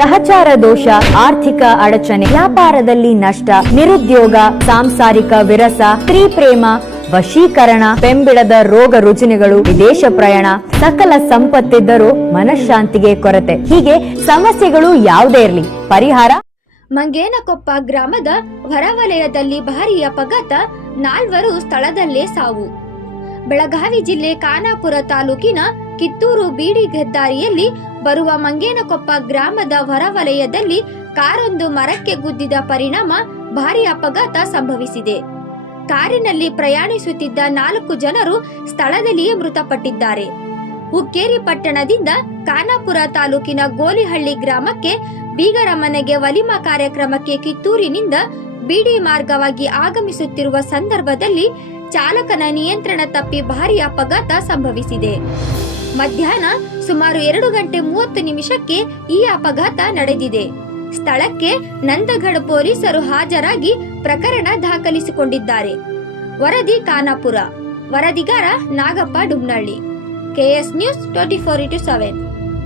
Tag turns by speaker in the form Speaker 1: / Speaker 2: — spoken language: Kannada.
Speaker 1: ಗ್ರಹಚಾರ ದೋಷ, ಆರ್ಥಿಕ ಅಡಚಣೆ, ವ್ಯಾಪಾರದಲ್ಲಿ ನಷ್ಟ, ನಿರುದ್ಯೋಗ, ಸಾಂಸಾರಿಕ ವಿರಸ, ಸ್ತ್ರೀ ಪ್ರೇಮ, ವಶೀಕರಣ, ಬೆಂಬಿಡದ ರೋಗ ರುಜಿನಗಳು, ವಿದೇಶ ಪ್ರಯಾಣ, ಸಕಲ ಸಂಪತ್ತಿದ್ದರೂ ಮನಃಶಾಂತಿಗೆ ಕೊರತೆ. ಹೀಗೆ ಸಮಸ್ಯೆಗಳು ಯಾವುದೇ ಇರಲಿ. ಪರಿಹಾರ?
Speaker 2: ಮಂಗೇನಕೊಪ್ಪ ಗ್ರಾಮದ ಹೊರವಲಯದಲ್ಲಿ ಭಾರೀ ಅಪಘಾತ ನಾಲ್ವರು ಸ್ಥಳದಲ್ಲೇ ಸಾವು. ಬೆಳಗಾವಿ ಜಿಲ್ಲೆ ಖಾನಾಪುರ ತಾಲೂಕಿನ ಕಿತ್ತೂರು ಬೀಡಿ ಹೆದ್ದಾರಿಯಲ್ಲಿ ಬರುವ ಮಂಗೇನಕೊಪ್ಪ ಗ್ರಾಮದ ಹೊರವಲಯದಲ್ಲಿ ಕಾರೊಂದು ಮರಕ್ಕೆ ಗುದ್ದಿದ ಪರಿಣಾಮ, ಭಾರೀ ಅಪಘಾತ ಸಂಭವಿಸಿದೆ. ಕಾರಿನಲ್ಲಿ ಪ್ರಯಾಣಿಸುತ್ತಿದ್ದ ನಾಲ್ಕು ಜನರು ಸ್ಥಳದಲ್ಲಿಯೇ ಮೃತಪಟ್ಟಿದ್ದಾರೆ. ಹುಕ್ಕೇರಿ ಪಟ್ಟಣದಿಂದ ಖಾನಾಪುರ ತಾಲೂಕಿನ ಗೋಲಿಹಳ್ಳಿ ಗ್ರಾಮಕ್ಕೆ ಬೀಗರ ಮನೆಗೆ ವಲಿಮಾ ಕಾರ್ಯಕ್ರಮಕ್ಕೆ ಕಿತ್ತೂರಿನಿಂದ ಬಿಡಿ ಮಾರ್ಗವಾಗಿ ಆಗಮಿಸುತ್ತಿರುವ ಸಂದರ್ಭದಲ್ಲಿ ಚಾಲಕನ ನಿಯಂತ್ರಣ ತಪ್ಪಿ ಭಾರಿ ಅಪಘಾತ ಸಂಭವಿಸಿದೆ. ಮಧ್ಯಾಹ್ನ ಸುಮಾರು ಎರಡು ಗಂಟೆ ಮೂವತ್ತು ನಿಮಿಷಕ್ಕೆ ಈ ಅಪಘಾತ ನಡೆದಿದೆ. ಸ್ಥಳಕ್ಕೆ ನಂದಗಢ ಪೊಲೀಸರು ಹಾಜರಾಗಿ ಪ್ರಕರಣ ದಾಖಲಿಸಿಕೊಂಡಿದ್ದಾರೆ. ವರದಿ Khanapur. ವರದಿಗಾರ Nagappa Dumnalli. KS news twenty four into seven.